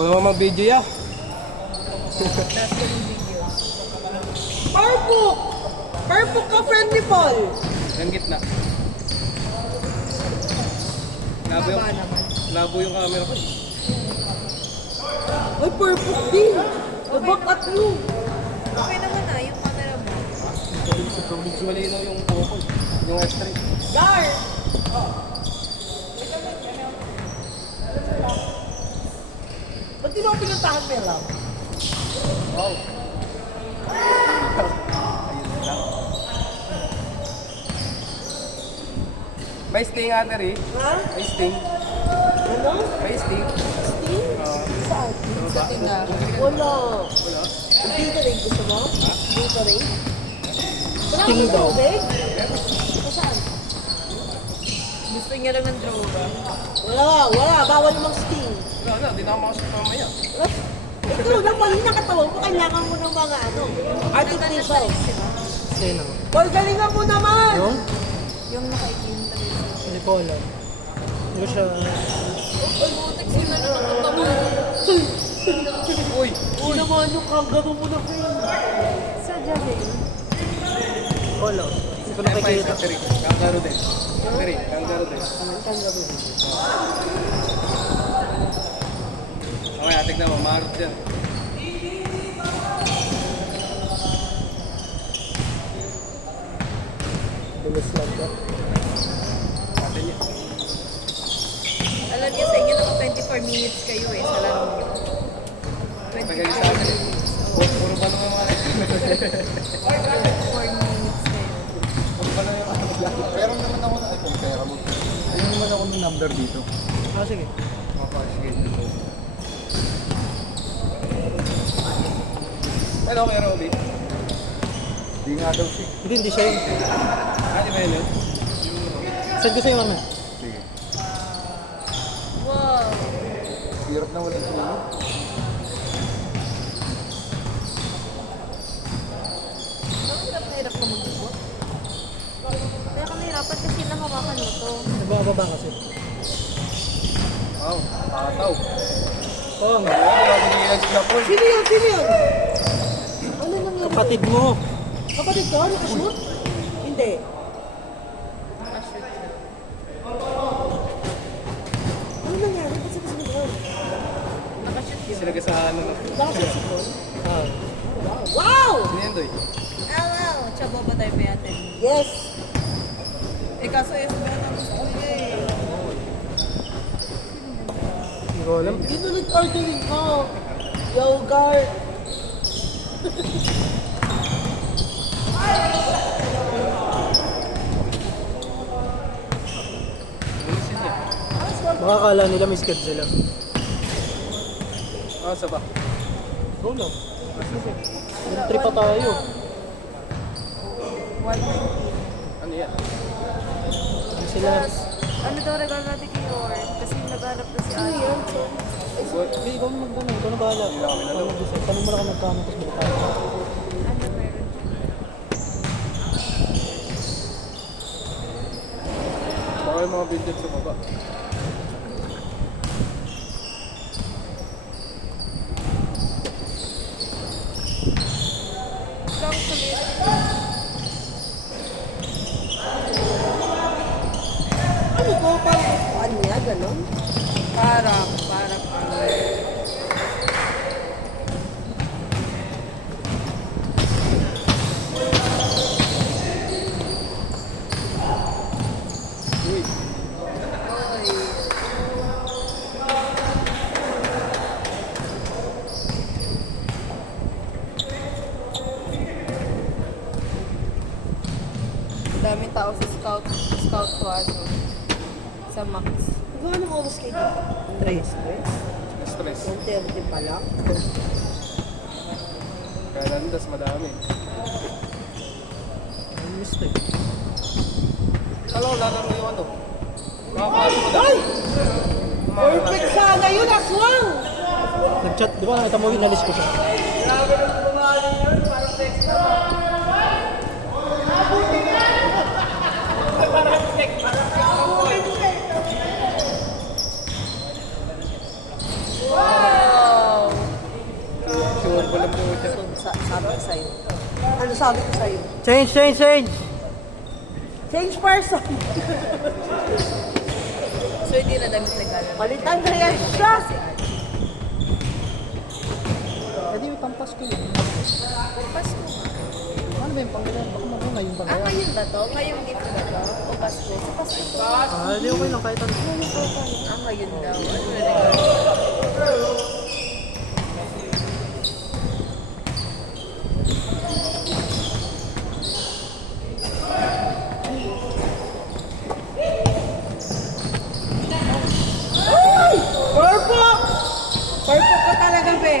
Wala mo mag-video ya. Parpuk! Parpuk ka, friend ni Paul! Yung gitna. Labo yung camera ko. Ay, parpuk din! Nabak at you! Okay naman na, yung camera mo. Medyo malinaw yung focus. Yung F3. Gar! Ba't di mo pinuntahan mo lang? Wow. Ayun lang. May sting ate Ri. Ha? May sting. Ano? May sting. Sting? Saan? Sa tinga. Wala. Wala. Gatorade gusto mo? Gatorade? Wala Sting kang daw. tubig? Saan? Gusto niya lang ng droga. Wala. Bawal namang sting. Wala na, di na ako makasok mamaya. Ikaw naman, yung nakatawan mo, kailangan mo ng mga artificial. Sino? Paul, galingan mo naman! Yung? Yung nakaitim talaga. Hindi ko alam. Hindi ko siya... Uy, butik sila na nakatama. Uy! Uy naman yung kangaroo mo na friend. Sa Javel. Wala. Hindi ko nakikita. Kangaroo din. Kangaroo din. Kangaroo. Okay, tignan mo. Marot yan. Bilis lang ba? Atin yan. Alam niyo sa inyo naka 24 minutes kayo eh sa laro niyo. 24 Tagal sa atin. Puro ba naman mga... 24 minutes kayo. Puro ba naman mga... Pero naman ako na, ay kung pera mo. Ayun naman ako ng number dito. Ah, sige. Sige. Hello, Kuya Robby. Di nga daw siya. Hindi siya yun. Ah, di ba yun yun? Saan ko sa'yo, mama? Sige. Wow. Hirap na walang tulog. Bakit hirap ka mag-book? Kaya ka nahirapan kasi nahawakan mo to. Nagbababa kasi. Wow, pataw. Oo nga. Sino yun? Sino yun? Ano nangyari? Kapatid mo. Kapatid ko? Nakashoot? Hindi. Ano nangyari? Ba't sa kasunod ko? Nakashoot yun. Sinaga sa ano na. Nakashoot si Paul? Ah. Wow! Sino yan, Doy? Wow. Tsaba ba tayo may atin? Yes! Eh kaso yung sabi na gusto ko niya eh. Hindi ko alam. Inulit ordering ko. Yogurt. Bilisin niya. Baka kala nila may sked sila. Ah, saba. Go lang. Entry pa tayo. 119. Ano yan? Ano sila? Ano daw regalo natin kay Lord? Kasi naghanap na si Aya. Hindi, ikaw na magdano. Ikaw na bahala. Ikaw mag-decide. Tanong mo na kung magkano tapos balik tayo. Ano meron? Baka yung mga budget sa baba. Lang kulit. Ano ko? Parang ano niya? Ganon? Parang. Uy. Daming tao sa scout ko ano. Sa Max. Gano'ng oras kayo dito? 3. Stress. 1:30 pa lang. Kaya landas madami. May mistake. Alam ko, lalaro yung ano. Makakalo mo Ay! daw. Perfect sana yun! Aswang! Nag-chat, di ba? Nakita mo yun, nalis ko siya. Wow! Change. Change person. So, hindi na damit nagkala. Palitan na yan siya. Pwede yung pampas ko yun. Pasko nga. Ano ba yung panggalan? Baka mamaya ngayon pa kaya. Ngayon ba to? Ngayong gift ba to? O Pasko? Sa Pasko to. Hindi okay lang kahit ano. Ngayon daw. Ano na regalo? Purple! Purple ka talaga, be.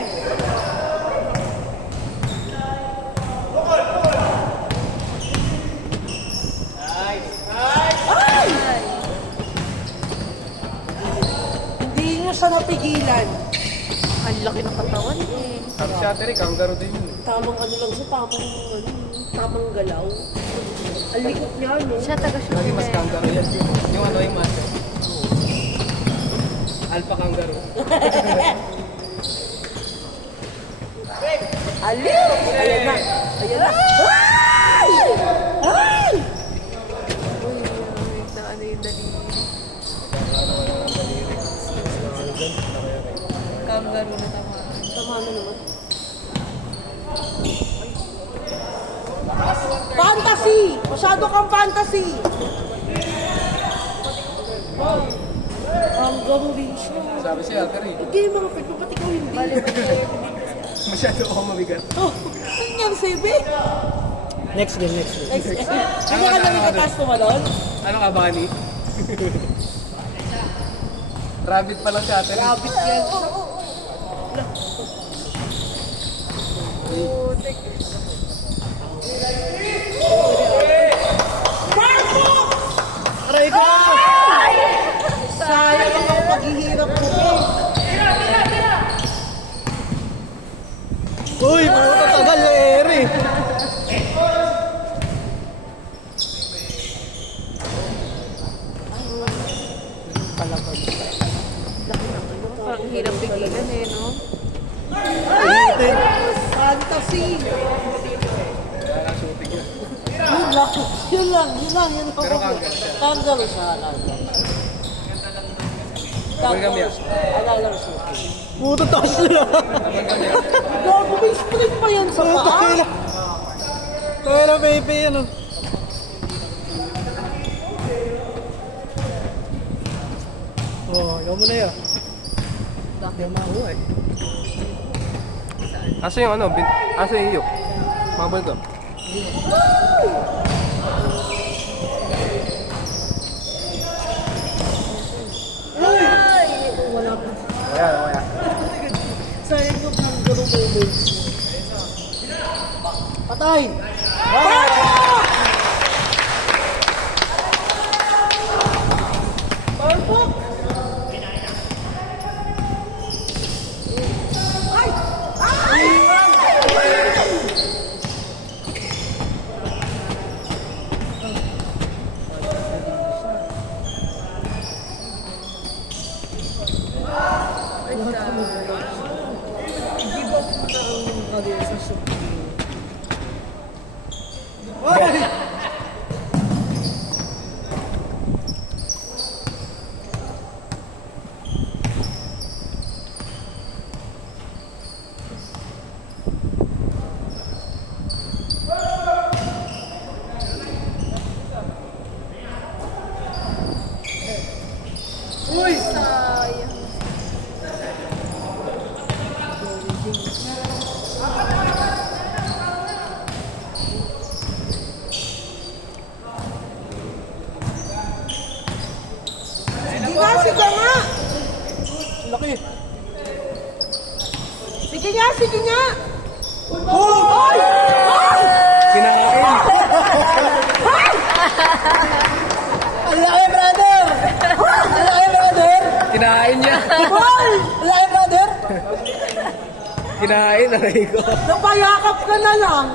Hindi nyo siya napigilan. Ang laki ng katawan eh. Sabi si Ate Rick, kangaroo din yun. Tamang ano lang siya, tamang galaw. Ang likot niya, no? Siya taga-shoot Lagi mas kangaroo yan. Yung ano yung macho. Alpha kangaroo. Aliw! Ayan na. Ayan na. Ay! Ay! Uy, na ano yung daliri. Kangaroo na tama. Tama na naman. Fantasy! Masyado kang fantasy! Wow. Ang gawin siya. Sabi si Ate Rick, Hindi mga pwede, ba't ikaw hindi? masyado ako mabigat. Oh, ano yan, Sebe? Next game. Hindi ka na nagkataas tumalon? Ano ka, Bunny? Rabbit pa lang si Ate Rick. Rabbit yan. Putik. Aray ko! Sayang ang paghihirap ko eh. Uy, puta tagal na ere. Parang hirap pigilan eh, no? Fantasy! Shooting yun. Yun lang. Pero kangaroo siya. Kangaroo siya. Kangaroo siya. Alala ko siya. Puta taas nila. Gago, may spring pa yan sa paa. Kaya na baby ano. Oh, ikaw muna yun. Hindi ako makuha eh. Asa yung ano? Asa yung iyo? Mabal ko. Wala pa. Wala. Sayang yung kangaroo moments. Patay! Perfect! Ay! Ay! Give up mo na ang career sa shoot. Sayang. Sige nga! Laki! Sige nga! Kinakain. Ang laki, brother! Ang laki, brother! Kinain niya. Ball! Ang laki, brother! Kinain, aray ko. Napayakap ka na lang.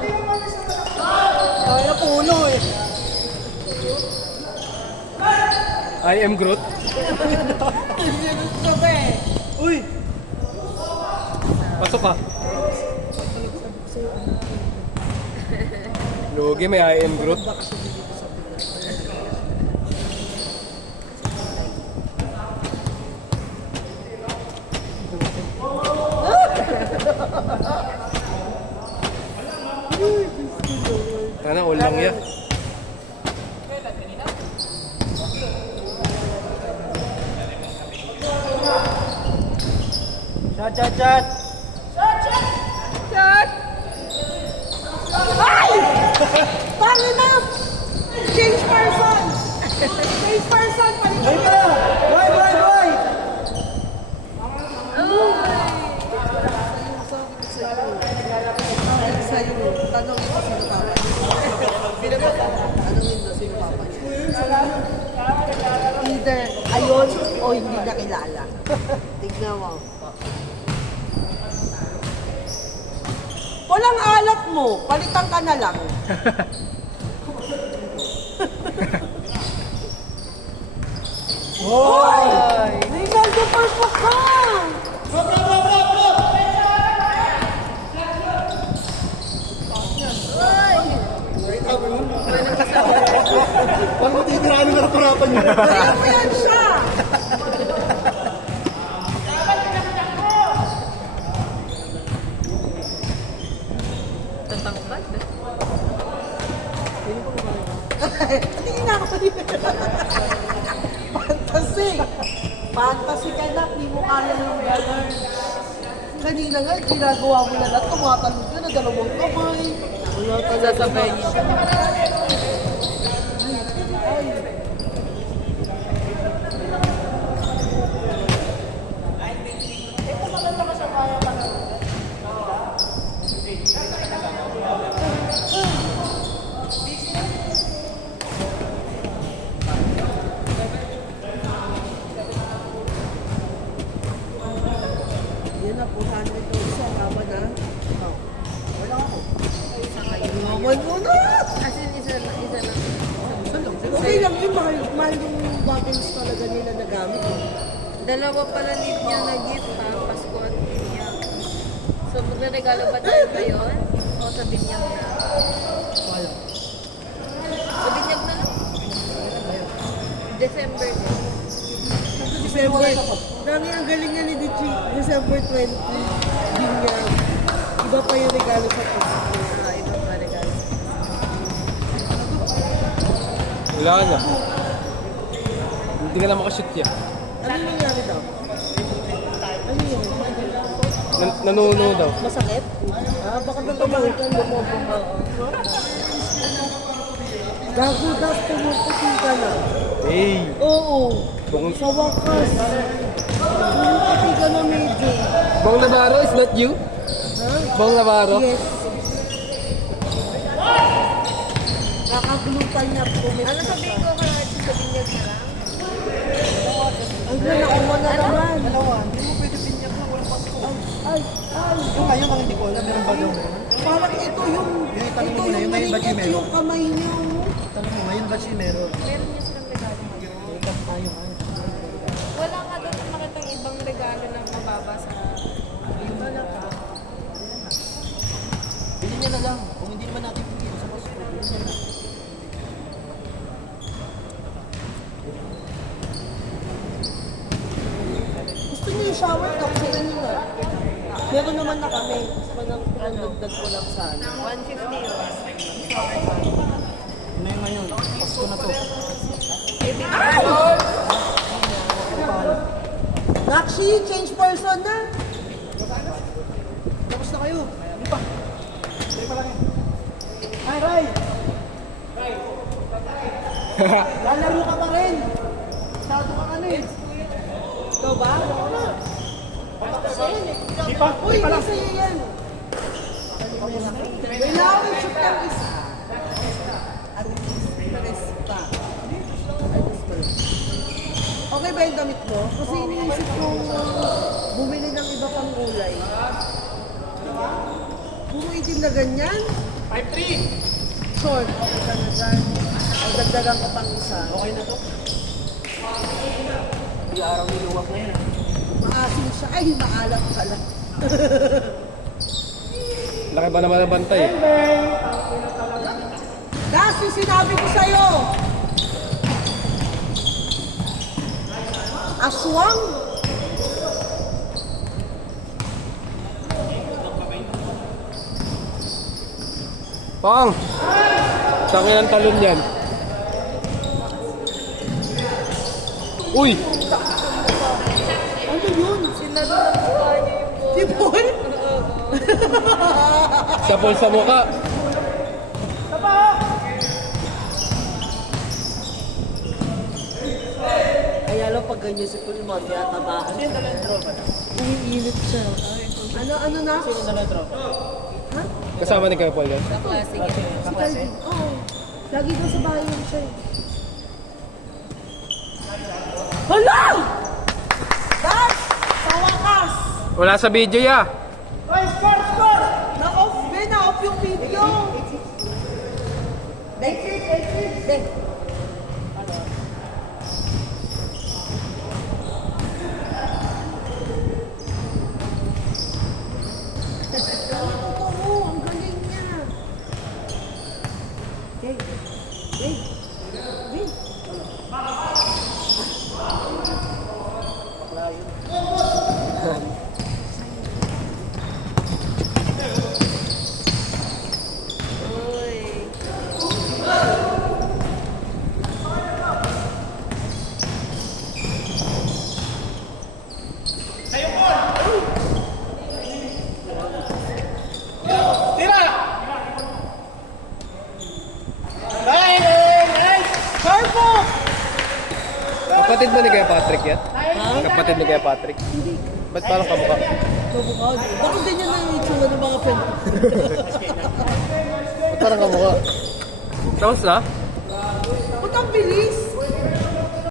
Kaya puno eh. I am Groot. Uy! Pasok ka. Lugi, may IM Groot. Sana all lang yan. Chat! Pangin na! Change person! Change person! Ay pa! Boy! Sa'yo, tanongin mo sino papa. Tanongin mo sino papa. Either ayun o hindi na kilala. Tignan mo. Walang alat mo, palitan ka na lang. Hoy! Rinaldo Parpo ka! Parang matitiraan na naturapan niya. Kaya mo yan siya! Tatangkad. Tingin na ako Fantasy! Fantasy ka na, hindi mo kaya ng gano'n. Kanina nga, ginagawa mo na lahat, tumatalog ka na, dalawang kamay. Wala talaga. Sasabay niyo. Yan na, 400 to isa, haba na. Wala ako. Naman mo na! As in, isa lang. Okay lang yun, mahal yung buttons talaga nila na gamit. Dalawa pala need niya na gift ha, Pasko at Binyag. So magre-regalo ba tayo ngayon? O sa Binyag na? Sa Binyag na lang? December din. December. Dami ang galing nga ni Dichi. December 20. Binyag. Iba pa yung regalo sa Pasko. Iba pa regalo. Wala na. Hindi ka lang makashoot yan. Ano nangyari daw? Ano yun? Nanuno daw. Masakit? Baka natamaan ka lumobong ka. Gago daw, pumupusin ka na. Hey! Oo. Bong, Sa wakas. Pumupusin ka na medyo. Bong Navarro, is that you? Ha? Bong Navarro? Yes. Kakagulupan niya. Ano sabihin ko kaya sa Binyag na lang? Ay, nakuha na naman. Dalawa, hindi mo pwede pinyak na walang Pasko. Ay. Yung ngayon ang hindi ko alam, meron ba daw? Parang ito yung... Yung itanong Ito mo na, yung yung ngayon ba malingat meron? yung kamay niya. Tanong mo, ngayon ba siya meron? Meron niya silang regalo ngayon. Wala nga doon na makitang ibang regalo na mababa sa... Wala pa. Bilhin niya na lang. Kung hindi naman natin bigyan sa Pasko, bilhin niya na. Gusto niyo yung shower cup sa inyo na. Meron naman na kami. Panagdagdag ko lang sana. 150 yun. Ano yung ngayon? Pasko na to. Nakshi, change person na. Tapos na kayo. Hindi pa. Hindi pa lang yan. Ay, Ray! Lalaro ka pa rin. Masyado ka ano eh. Ikaw ba? Di pa. Uy, hindi sa'yo yan. Kailangan shoot ng isa. At least, pa. Okay ba yung damit mo? Kasi iniisip kong bumili ng iba pang kulay. Puro itim na ganyan? 5'3". Short, okay ka na dyan. Ang dagdagan ko pang isa. Okay na to. Hindi araw niluwag na yan. Maasim siya. Ay, maalat pala. Laki ba naman ang bantay? Gas, yung sinabi ko sa'yo. Aswang. Pang! Tangin ang talon yan. Uy! Ano yun? Sinalo ng mukha niya yung bola. Si Paul? Sa Paul sa mukha. Kaya lang pag ganyan si Paul, mga tiyatamaan siya. Umiinit siya. Ano na? Kasama ni Kuya Paul yan. Sa klase niya. Si Calvin. Oo. Lagi daw sa bahay lang siya. Hala! Gas! Sa wakas! Wala sa video ya. Na-off, Ben. Na-off yung video. Dek. Totoo, ang galing niya. Dek. Uy. Kapatid mo ni Kuya Patrick yan? Kapatid ni Kuya Patrick? Ba't parang kamukha? Kamukha. Bakit ganyan na yung itsura ng mga friend? Ba't parang kamukha? Tapos na? Ba't ang bilis?